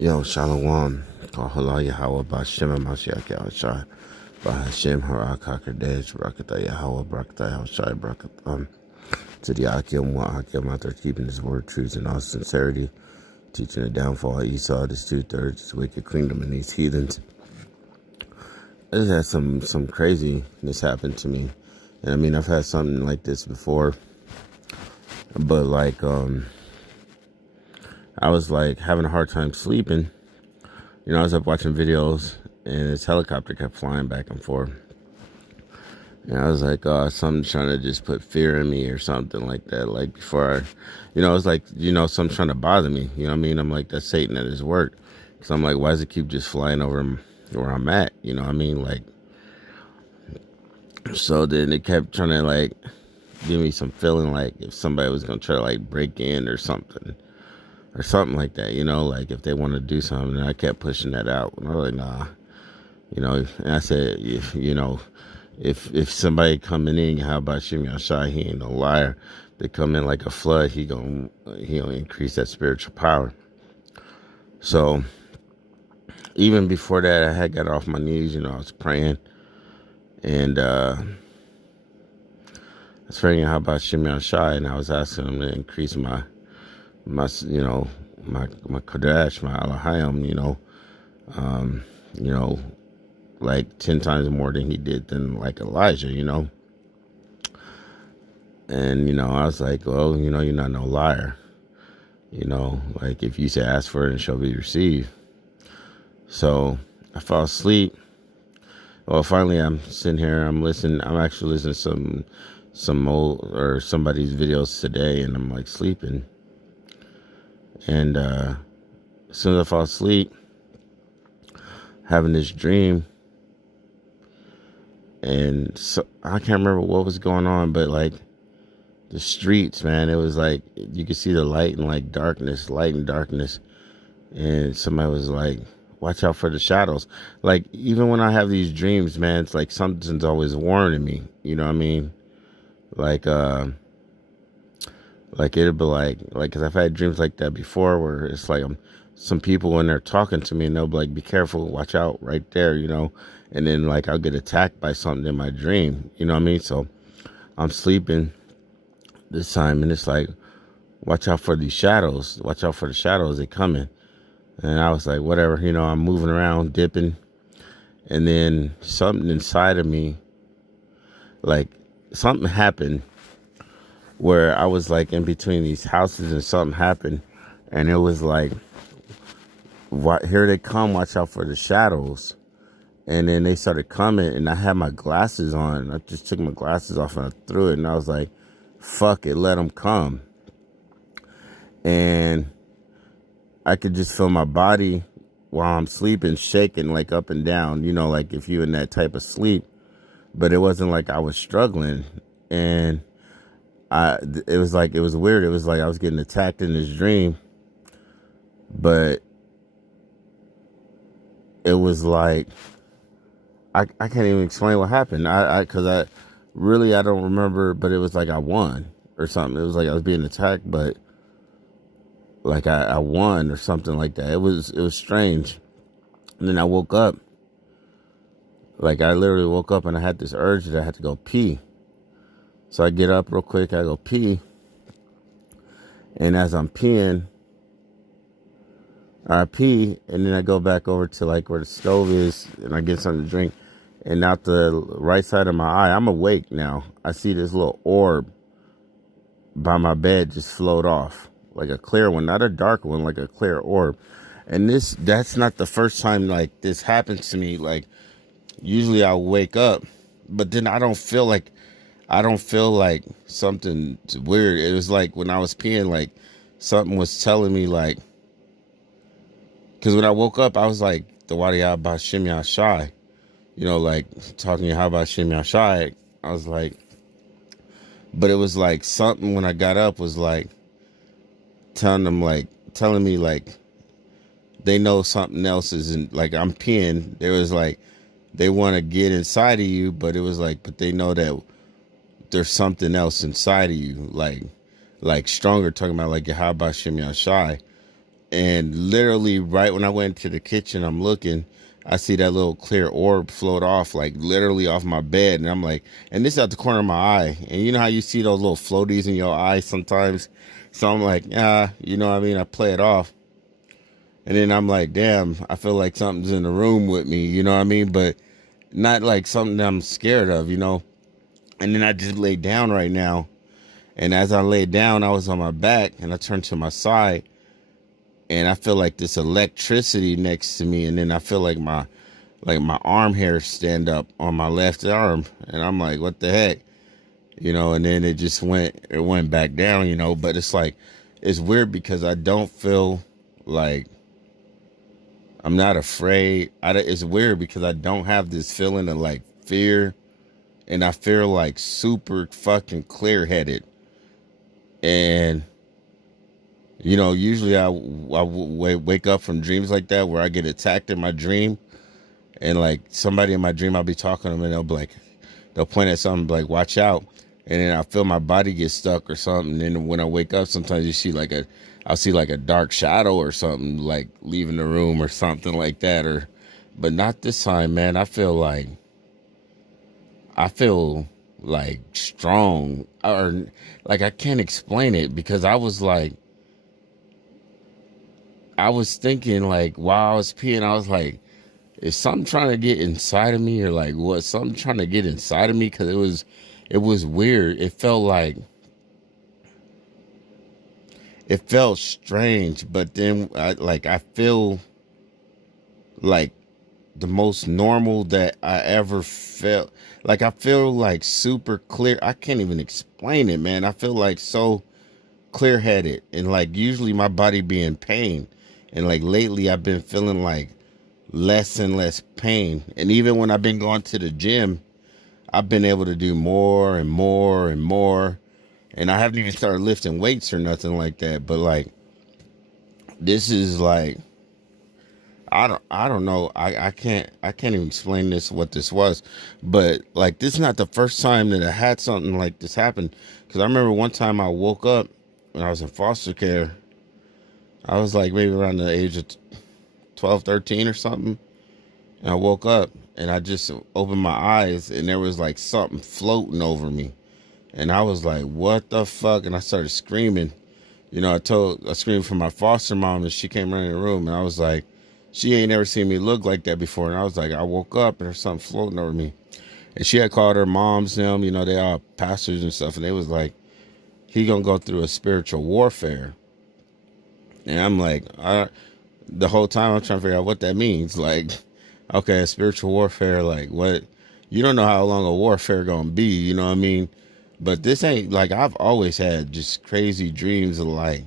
Yo, Shalom. Call Halal Yahweh Bashem Mashiach Yahushai. Bahashem Harak HaKadosh Barakatah Yahweh Barakatah Yahushai Barakatah. To the Akim Wa Akim out there keeping his word, truth, and all sincerity. Teaching the downfall of Esau, this 2/3, this wicked kingdom, and these heathens. I just had some craziness happen to me. And I mean, I've had something like this before. But I was like having a hard time sleeping. You know, I was up watching videos and this helicopter kept flying back and forth. And I was like, oh, something's trying to just put fear in me or something like that. Like before it was like, something trying to bother me. You know what I mean? I'm like, that's Satan at his work. So I'm like, why does it keep just flying over where I'm at? You know what I mean? Like, so then it kept trying to like give me some feeling like if somebody was going to try to like break in or something like that, like if they want to do something. And I kept pushing that out. And I was like, nah, and I said, if somebody coming in, how about Shem Yashai? He ain't no liar. They come in like a flood. He'll increase that spiritual power. So even before that, I had got off my knees. I was praying, and I was praying how about Shem Yashai, and I was asking him to increase my Kodesh, my Alahayim, like 10 times more than he did than like Elijah, And, I was like, well, you're not no liar. Like if you say ask for it and shall be received. So I fell asleep. Well, finally I'm sitting here, I'm actually listening to some old or somebody's videos today, and I'm like sleeping. And as soon as I fall asleep, having this dream, and so I can't remember what was going on, but like the streets, man, it was like you could see the light and darkness, and somebody was like, watch out for the shadows. Like even when I have these dreams, man, it's like something's always warning me, you know what I mean? Like it'll be like because I've had dreams like that before where it's like some people when they're talking to me and they'll be like, be careful, watch out right there, and then like I'll get attacked by something in my dream, you know what I mean? So I'm sleeping this time, and it's like, watch out for these shadows, they coming. And I was like, whatever, I'm moving around, dipping, and then something inside of me, like something happened where I was like in between these houses, and something happened, and it was like, here they come, watch out for the shadows. And then they started coming, and I had my glasses on. I just took my glasses off and I threw it, and I was like, fuck it, let them come. And I could just feel my body while I'm sleeping shaking like up and down, like if you in that type of sleep. But it wasn't like I was struggling. And it was weird. It was like I was getting attacked in this dream. But it was like, I can't even explain what happened. Because I don't remember, but it was like I won or something. It was like I was being attacked, but like I won or something like that. It was strange. And then I woke up. Like I literally woke up and I had this urge that I had to go pee. So I get up real quick, I go pee. And as I'm peeing, I pee, and then I go back over to like where the stove is, and I get something to drink. And out the right side of my eye, I'm awake now. I see this little orb by my bed just float off. Like a clear one, not a dark one, like a clear orb. And that's not the first time like this happens to me. Like usually I wake up, but then I don't feel like something weird. It was like when I was peeing, like something was telling me like, because when I woke up, I was like, the Wadiyah Bashem Yashai, like talking how about Shem Yashai. I was like, but it was like something when I got up was like telling me like they know something else isn't, like I'm peeing. There was like, they want to get inside of you, but it was like, but they know that there's something else inside of you, like stronger, talking about like how about Shem Yashai. And literally right when I went into the kitchen, I'm looking, I see that little clear orb float off, like literally off my bed. And I'm like, and this is out the corner of my eye. And you know how you see those little floaties in your eye sometimes? So I'm like, you know what I mean? I play it off. And then I'm like, damn, I feel like something's in the room with me, you know what I mean? But not like something that I'm scared of, you know? And then I just laid down right now. And as I laid down, I was on my back and I turned to my side and I feel like this electricity next to me. And then I feel like my arm hair stand up on my left arm. And I'm like, what the heck? You know, and then it went back down, you know, but it's like, it's weird because I don't feel like I'm not afraid. It's weird because I don't have this feeling of like fear, and I feel like super fucking clear headed. And you know, usually wake up from dreams like that where I get attacked in my dream, and like somebody in my dream, I'll be talking to them and they'll point at something like, watch out. And then I feel my body get stuck or something. And then when I wake up, sometimes I'll see like a dark shadow or something like leaving the room or something like that. But not this time, man. I feel like strong, or like I can't explain it because I was thinking like while I was peeing, I was like, is something trying to get inside of me or like what? Something trying to get inside of me? Cause it was weird. It felt strange, but then I feel like the most normal that I ever felt. Like I feel like super clear. I can't even explain it, man. I feel like so clear headed, and like usually my body be in pain, and like lately I've been feeling like less and less pain. And even when I've been going to the gym, I've been able to do more and more and more. And I haven't even started lifting weights or nothing like that. But like, this is like, I don't know. I can't even explain what this was. But like, this is not the first time that I had something like this happen. Cause I remember one time I woke up when I was in foster care. I was like maybe around the age of 12, 13 or something. And I woke up and I just opened my eyes and there was like something floating over me. And I was like, what the fuck? And I started screaming. You know, I screamed for my foster mom and she came running in the room and I was like, she ain't never seen me look like that before. And I was like, I woke up and there's something floating over me. And she had called her moms, them, you know, they all pastors and stuff. And they was like, he gonna go through a spiritual warfare. And I'm like, the whole time I'm trying to figure out what that means. Like, okay, spiritual warfare, like what? You don't know how long a warfare gonna be, you know what I mean? But this ain't like, I've always had just crazy dreams of like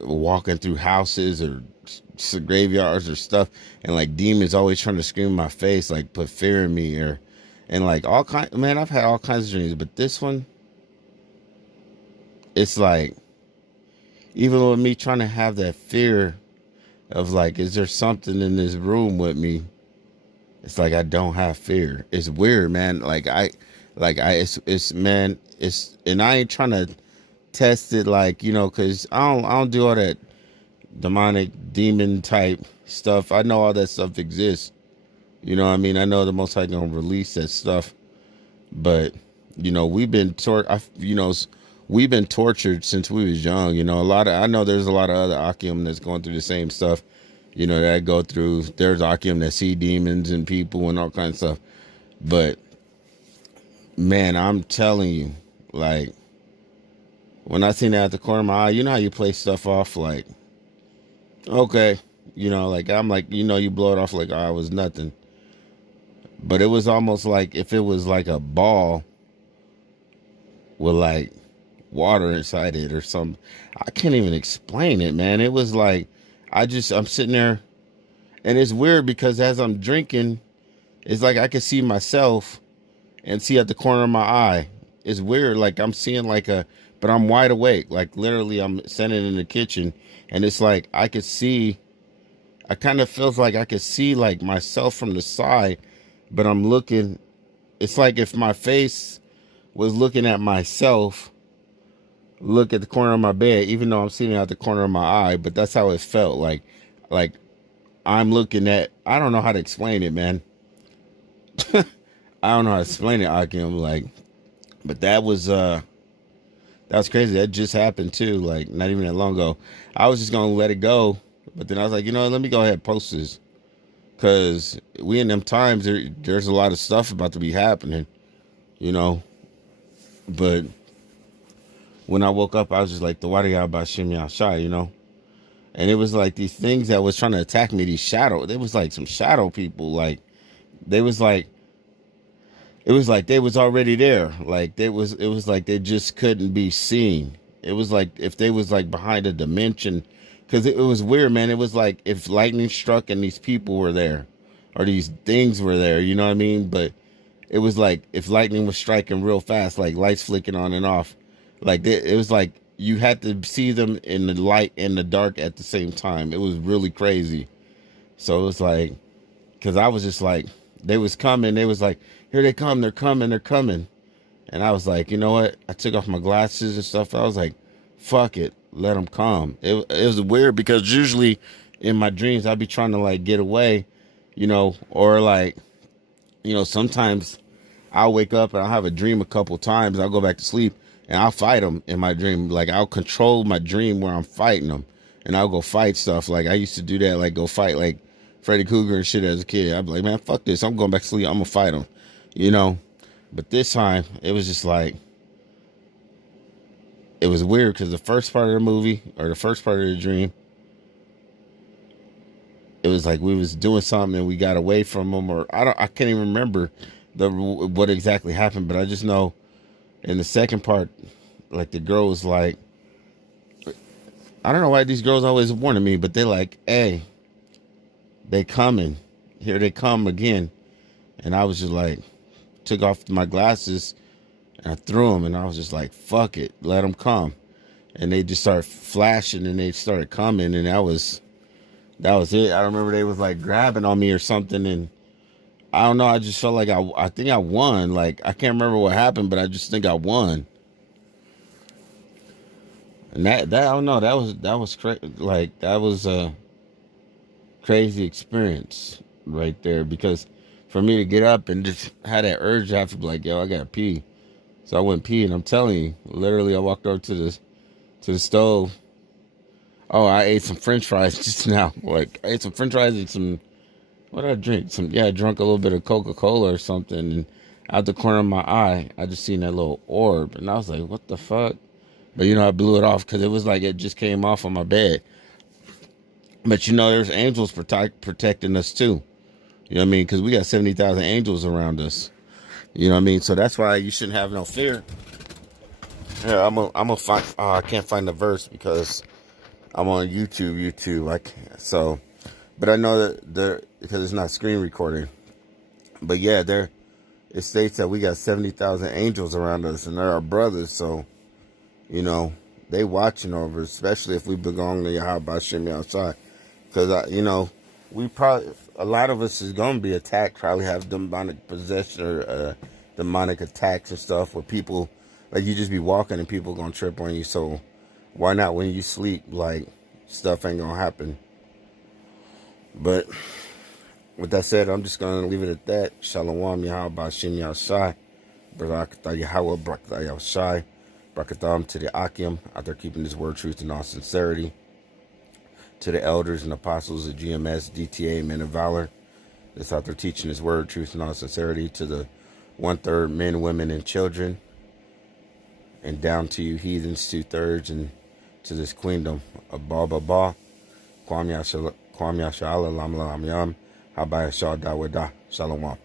walking through houses or graveyards or stuff, and like demons always trying to scream in my face, like put fear in me, and like all kind. Man, I've had all kinds of dreams, but this one, it's like even with me trying to have that fear of like, is there something in this room with me? It's like I don't have fear. It's weird, man. It's man, and I ain't trying to test it, like, you know, because I don't do all that demonic demon type stuff. I know all that stuff exists. You know what I mean? I know the Most High gonna release that stuff, but you know we've been tortured since we was young. You know, I know there's a lot of other Akim that's going through the same stuff. You know, that I go through. There's Akim that see demons and people and all kinds of stuff. But man, I'm telling you, like when I seen that at the corner of my eye, you know how you play stuff off like, okay, you know, like I'm like, you know, you blow it off like, oh, it was nothing. But it was almost like if it was like a ball with like water inside it or something. I can't even explain it, man. It was like I'm sitting there, and it's weird because as I'm drinking, it's like I can see myself and see at the corner of my eye. It's weird, like I'm seeing but I'm wide awake. Like literally I'm standing in the kitchen and it's like I kind of feels like I could see like myself from the side, but I'm looking, it's like if my face was looking at myself, look at the corner of my bed, even though I'm sitting out the corner of my eye. But that's how it felt. Like I'm looking at. I don't know how to explain it, man. I don't know how to explain it, Akim. Like, but that was crazy. That just happened too. Like not even that long ago. I was just gonna let it go, but then I was like, you know what? Let me go ahead and post this because we in them times there's a lot of stuff about to be happening, you know. But when I woke up, I was just like, the water y'all about shimmy outside, you know. And it was like these things that was trying to attack me. These shadow. There was like some shadow people. Like they was like it was like they was already there. Like they was it was like they just couldn't be seen. It was like if they was like behind a dimension, because it was weird, man. It was like if lightning struck and these people were there, or these things were there. You know what I mean? But it was like if lightning was striking real fast, like lights flicking on and off. Like it was like you had to see them in the light and the dark at the same time. It was really crazy. So it was like, because I was just like, they was coming. They was like, here they come. They're coming. They're coming. And I was like, you know what? I took off my glasses and stuff. I was like, fuck it. Let them come. It was weird because usually in my dreams, I'd be trying to like get away, you know, or like, you know, sometimes I'll wake up and I'll have a dream a couple times. I'll go back to sleep and I'll fight them in my dream. Like I'll control my dream where I'm fighting them and I'll go fight stuff. Like I used to do that, like go fight like Freddy Krueger and shit as a kid. I'd be like, man, fuck this. I'm going back to sleep. I'm going to fight them, you know? But this time it was just like, it was weird because the first part of the movie or the first part of the dream, it was like we was doing something and we got away from them, or I can't even remember what exactly happened, but I just know in the second part, like the girl was like, I don't know why these girls always warning me, but they like, hey, they coming, here they come again, and I was just like, took off my glasses and I threw them, and I was just like, fuck it, let them come, and they just started flashing and they started coming, and that was it. I remember they was like grabbing on me or something, and I don't know. I just felt like I think I won. Like I can't remember what happened, but I just think I won. And that I don't know. That was like that was a crazy experience right there, because for me to get up and just had that urge, I have to be like, yo, I gotta pee. So I went pee, and I'm telling you, literally, I walked over to the stove. Oh, I ate some French fries just now. Like I ate some French fries and some. What did I drink? I drank a little bit of Coca-Cola or something, and out the corner of my eye, I just seen that little orb, and I was like, what the fuck? But, you know, I blew it off because it was like it just came off on my bed. But, you know, there's angels protecting us, too. You know what I mean? Because we got 70,000 angels around us. You know what I mean? So that's why you shouldn't have no fear. Yeah, I'm gonna find, I can't find the verse because I'm on YouTube. I can't, so... But I know that because it's not screen recording. But yeah, it states that we got 70,000 angels around us, and they're our brothers. So, you know, they watching over us, especially if we belong to Yahweh Shemi outside. Because, you know, a lot of us is going to be attacked, probably have demonic possession or demonic attacks and stuff where people, like you just be walking and people going to trip on you. So why not when you sleep, like stuff ain't going to happen. But with that said, I'm just going to leave it at that. Shalom, Yahweh, Bashim, Yahshai. Barakatah Yahweh, Barakatah Yahshai. Barakatam to the Akim, out there keeping his word, truth, and all sincerity. To the elders and apostles of GMS, DTA, Men of Valor, that's out there teaching his word, truth, and all sincerity. To the 1/3 men, women, and children. And down to you heathens, 2/3, and to this queendom of Ba. Kwam Yashala, Lam Lam Yam, Habaya Shah Dawada, Shalom.